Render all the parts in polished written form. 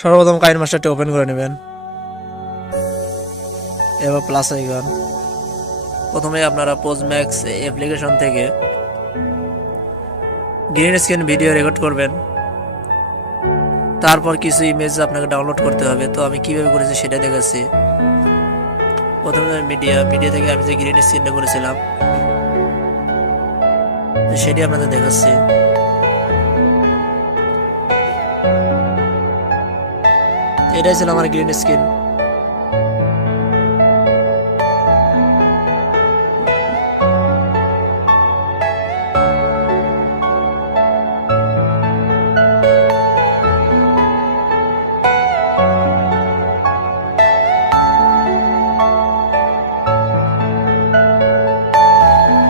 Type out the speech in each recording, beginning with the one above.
সর্বপ্রথম কাইনমাস্টারটি ওপেন করে নেবেন, এবার প্লাস আইকন। প্রথমে আপনারা পোজ ম্যাক্স অ্যাপ্লিকেশন থেকে গ্রিন স্ক্রিন ভিডিও রেকর্ড করবেন। তারপর কিছু ইমেজ আপনাকে ডাউনলোড করতে হবে। তো আমি কিভাবে করেছি সেটা দেখাচ্ছি। প্রথমে মিডিয়া থেকে আমি যে গ্রিন স্ক্রিনটা করেছিলাম সেটি আপনাদের দেখাচ্ছি। এটাই ছিল আমার green screen.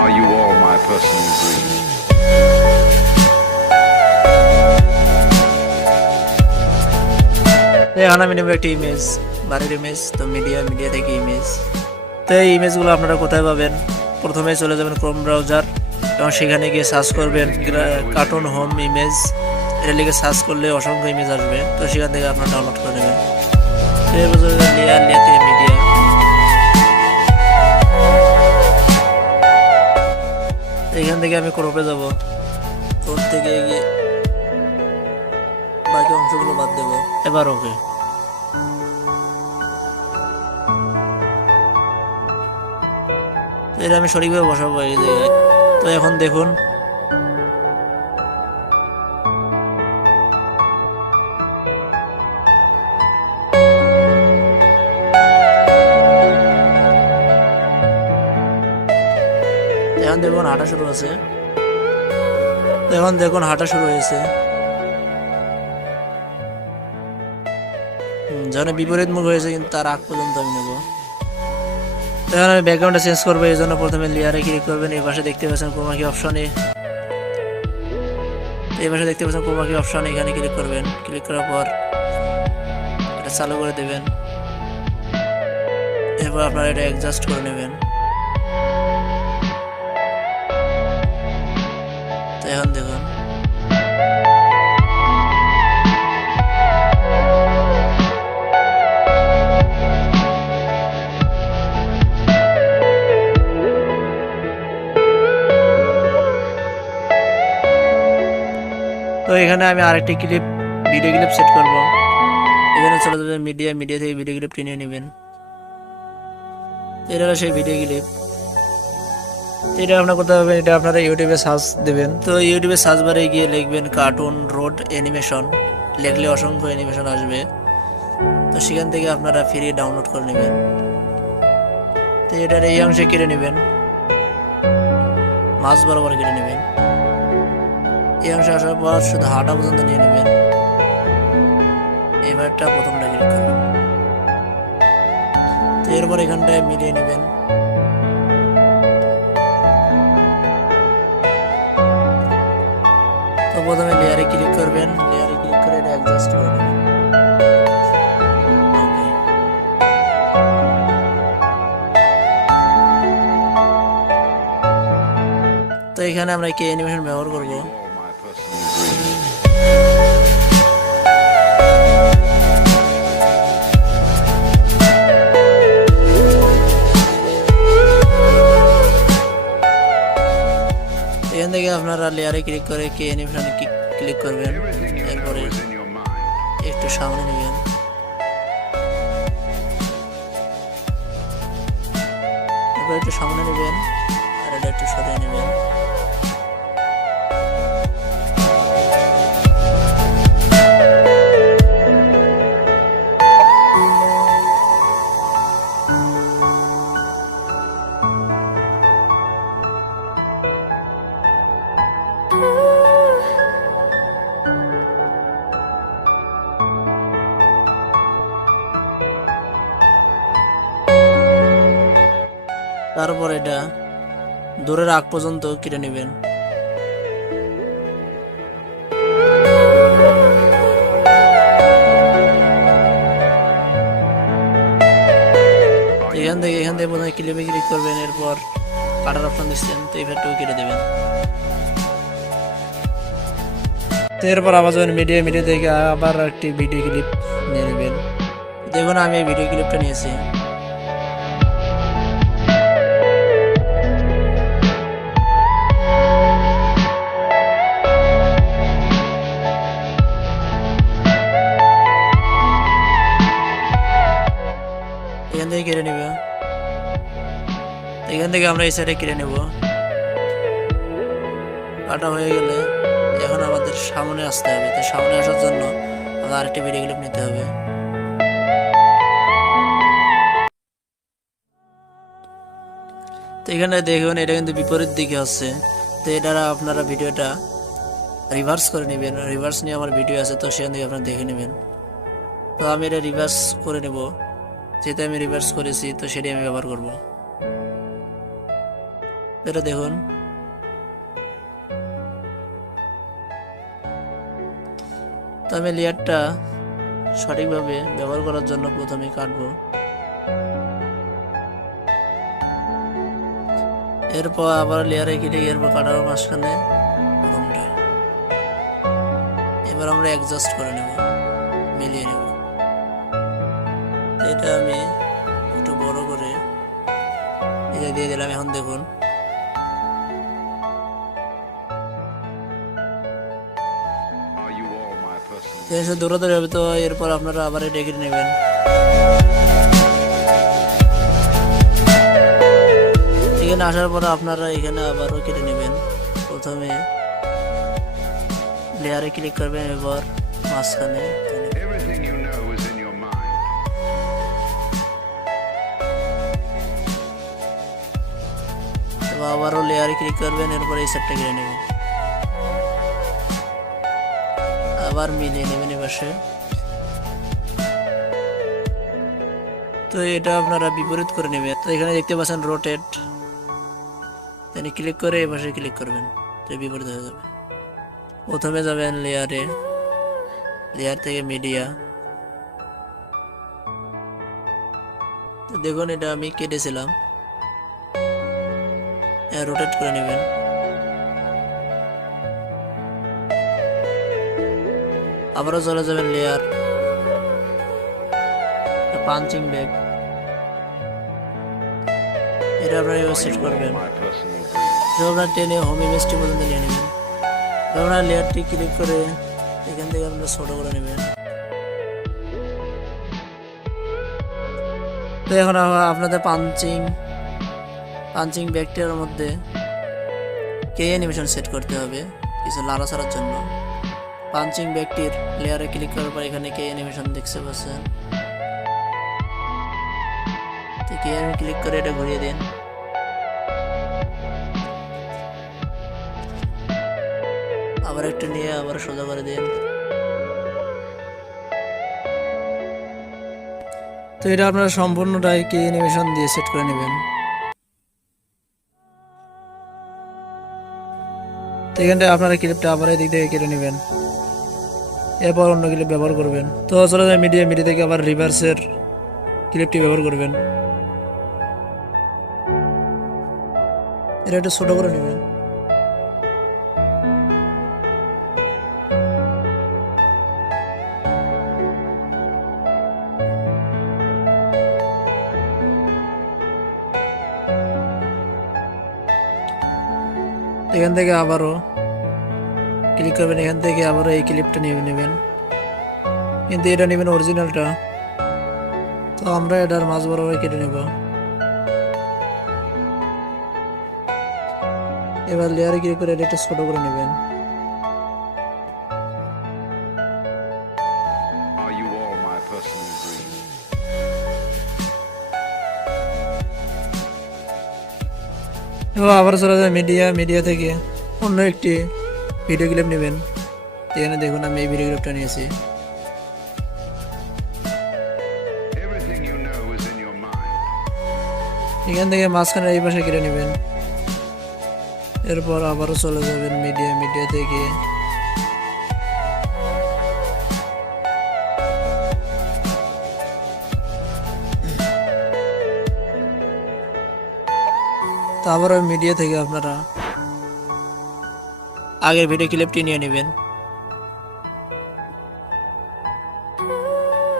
Are you all my personal dreams? এখন আমি নেব একটা ইমেজ, বাড়ির ইমেজ। তো মিডিয়া থেকে ইমেজ। তো এই ইমেজগুলো আপনারা কোথায় পাবেন? প্রথমে চলে যাবেন ক্রোম ব্রাউজার এবং সেখানে গিয়ে সার্চ করবেন কার্টুন হোম ইমেজ। এটা লিখে সার্চ করলে অসংখ্য ইমেজ আসবে। তো সেখান থেকে আপনারা ডাউনলোড করে নেবেন। লেয়ার থেকে মিডিয়া। এখান থেকে আমি ক্রপে যাব। ক্রপ থেকে গিয়ে বাকি অংশগুলো বাদ দেবো। এবার ওকে। এটা আমি সঠিকভাবে বসাবো এই জায়গায়। তো এখন দেখুন হাঁটা শুরু আছে। এখন দেখুন হাঁটা শুরু হয়েছে। যখন বিপরীত মুখ হয়েছে, কিন্তু তার আগ পর্যন্ত আমি নেব। এখন আমি ব্যাকগ্রাউন্ডটা চেঞ্জ করবো। এই জন্য প্রথমে লেয়ারে ক্লিক করবেন। এই পাশে দেখতে পাচ্ছেন ক্রোমাকি অপশনে। এখানে ক্লিক করবেন। ক্লিক করার পর এটা চালু করে দেবেন। এরপর আপনারা এটা অ্যাডজাস্ট করে নেবেন। তো এখন দেখুন তো এখানে আমি আরেকটি ভিডিও ক্লিপ সেট করব। এখানে চলে যাবেন মিডিয়া থেকে ভিডিও ক্লিপ টেনে নেবেন। এটা হলো সেই ভিডিও ক্লিপ। এটা আপনার করতে হবে, এটা আপনারা ইউটিউবে সার্চ দেবেন। তো ইউটিউবে সার্চ বারে গিয়ে লিখবেন কার্টুন রোড অ্যানিমেশন। লিখলে অসংখ্য অ্যানিমেশন আসবে। তো সেখান থেকে আপনারা ফ্রি ডাউনলোড করে নেবেন। তো এটার এই অংশে কেটে নেবেন, মাঝ বরাবর কেটে নেবেন। এই অংশে আসার পর শুধু হাঁটা পর্যন্ত নিয়ে নেবেন। এবারটা প্রথমটা ক্লিক করবেন। তো এরপর এখানটায় মিলিয়ে নেবেন। তো প্রথমে লেয়ারে ক্লিক করবেন। লেয়ারে ক্লিক করে এটা অ্যাডজাস্ট করে নেবেন। তো এখানে আমরা কি অ্যানিমেশন ব্যবহার করব। এখান থেকে আপনারা লেয়ারে ক্লিক করে কে অ্যানিমেশনে ক্লিক করবেন। এরপরে একটু সামনে নেবেন। এরপর একটু সামনে নেবেন আর এটা একটু সরিয়ে নেবেন। তারপর এটা দূরের আগ পর্যন্ত কেটে নেবেন। এখান থেকে প্রথমে ক্লিপে ক্লিক করবেন। এরপর কাটার অপশন দিচ্ছেন, তো এই ফেরটাও কেটে দেবেন। তো এরপর আবার যখন মিডিয়া থেকে আবার একটি ভিডিও ক্লিপ নিয়ে নেবেন। দেখুন আমি এই ভিডিও ক্লিপটা নিয়েছি। এখান থেকে কেটে নেব, এখান থেকে আমরা এই সাইডে কেটে নেব। কাটা হয়ে গেলে এখন আমাদের সামনে আসতে হবে। তো সামনে আসার জন্য আমাদের আরেকটি ভিডিও ক্লিপ নিতে হবে। তো এখানে দেখুন এটা কিন্তু বিপরীত দিকে হচ্ছে। তো এটা আপনারা ভিডিওটা রিভার্স করে নেবেন। রিভার্স নিয়ে আমার ভিডিও আছে, তো সেখান থেকে আপনারা দেখে নেবেন। তো আমি এটা রিভার্স করে নেব। যেটা আমি রিভার্স করেছি তো সেটি আমি ব্যবহার করব। এটা দেখুন, তো আমি লেয়ারটা সঠিকভাবে ব্যবহার করার জন্য প্রথমে কাটবো। এরপর আবার লেয়ারে কেটে এরপর কাটার মাঝখানে প্রথমটায় এবার আমরা অ্যাডজাস্ট করে নেব, মিলিয়ে নেব। এটা আমি একটু বড় করে এটা দিয়ে দিলাম। এখন দেখুন Are you all my personal এসে দৌড়াতে হবে। তো এরপর আপনারা আবার এটা কেটে নেবেন। এখানে আসার পর আপনারা এখানে আবারও কেটে নেবেন। প্রথমে লেয়ারে ক্লিক করবেন, এবার মাঝখানে Everything you know is in your mind. এবার আবারও লেয়ারে ক্লিক করবেন, এরপর এই সেটটা কেটে নেবেন। আবার মিলিয়ে নেবেন এপাশে। তো এটা আপনারা বিপরীত করে নেবেন। তো এখানে দেখতে পাচ্ছেন রোটেট, ক্লিক করে এপাশে ক্লিক করবেন, তো বিপরীত হয়ে যাবে। প্রথমে যাবেন লেয়ারে, লেয়ার থেকে মিডিয়া। তো দেখুন এটা আমি কেটেছিলাম, রোটেট করে নেবেন। আবারও চলে যাবেন লেয়ার, পাঞ্চিং ব্যাগ, এটা আপনারা সেট করবেন। My personal dream. আপনারা টেনে হোম ইমেজটি পর্যন্ত নিয়ে নেবেন। আপনারা লেয়ারটি ক্লিক করে এখান থেকে আপনারা ছোট করে নেবেন। তো এখন আপনাদের পাঞ্চিং ব্যাগটির মধ্যে কে অ্যানিমেশন সেট করতে হবে কিছু লাড়াছাড়ার জন্য। পাঞ্চিং ব্যাগটির লেয়ারে ক্লিক করার পর এখানে কে অ্যানিমেশন দেখতে পাচ্ছেন। তো কে আমি ক্লিক করে এটা ঘুরিয়ে দিন। আবার একটা নিয়ে আবার সোজা করে দিন। তো এটা আপনারা সম্পূর্ণটাই কে অ্যানিমেশন দিয়ে সেট করে নেবেন। তো এখানটায় আপনারা ক্লিপটা আবার এদিক থেকে কেটে নেবেন, এরপর অন্য ক্লিপ ব্যবহার করবেন। তো চলে যায় মিডিয়া থেকে আবার রিভার্সের ক্লিপটি ব্যবহার করবেন। এটা একটু ছোট করে নেবেন। এখান থেকে আবারও ক্লিক করবেন, এখান থেকে আবারও এই ক্লিপটা নিয়ে নেবেন, কিন্তু এটা নেবেন অরিজিনালটা। তো আমরা এটার মাঝ বরাবর কেটে নেব। এবার লেয়ারে ক্লিক করে এটা একটু ছোট করে নেবেন। Are you all my personal dream? এবার আবার চলে যায় মিডিয়া থেকে অন্য একটি ভিডিও ক্লিপ নেবেন। এখানে দেখুন আমি এই ভিডিও ক্লিপটা নিয়েছি। Everything you know is in your mind. এখান থেকে মাঝখানে এই পাশে কেটে নেবেন। এরপর আবারও চলে যাবেন মিডিয়া থেকে তারপর মিডিয়া থেকে আপনারা আগের ভিডিও ক্লিপটি নিয়ে নেবেন,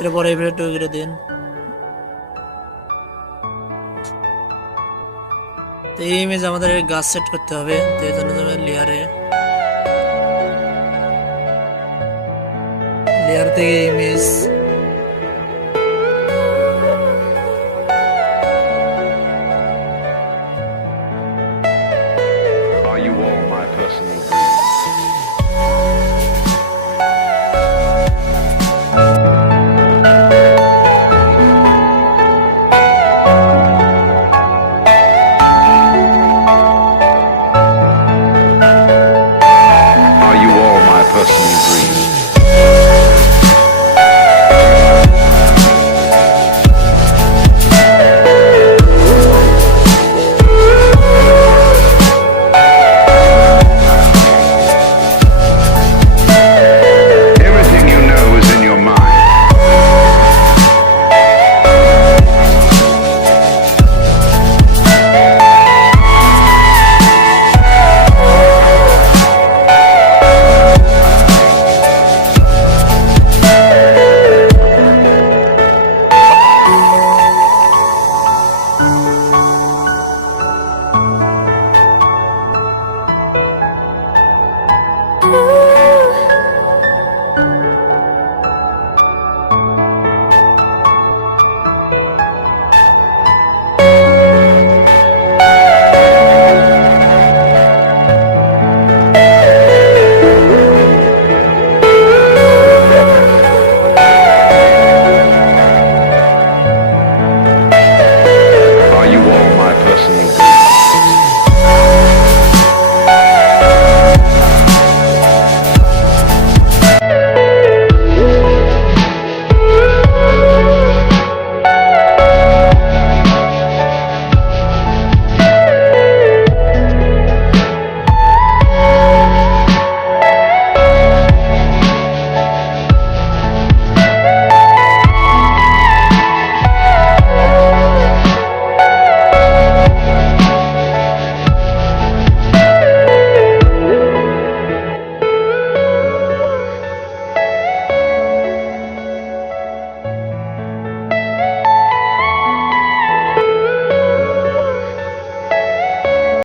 এরপরে এই ভিডিওটা করে দিন। তো এই ইমেজ আমাদের গাছ সেট করতে হবে, তো এই জন্য যাবে লেয়ারে, লেয়ার থেকে image, Are you all my personal dreams? Are you all my personal dreams?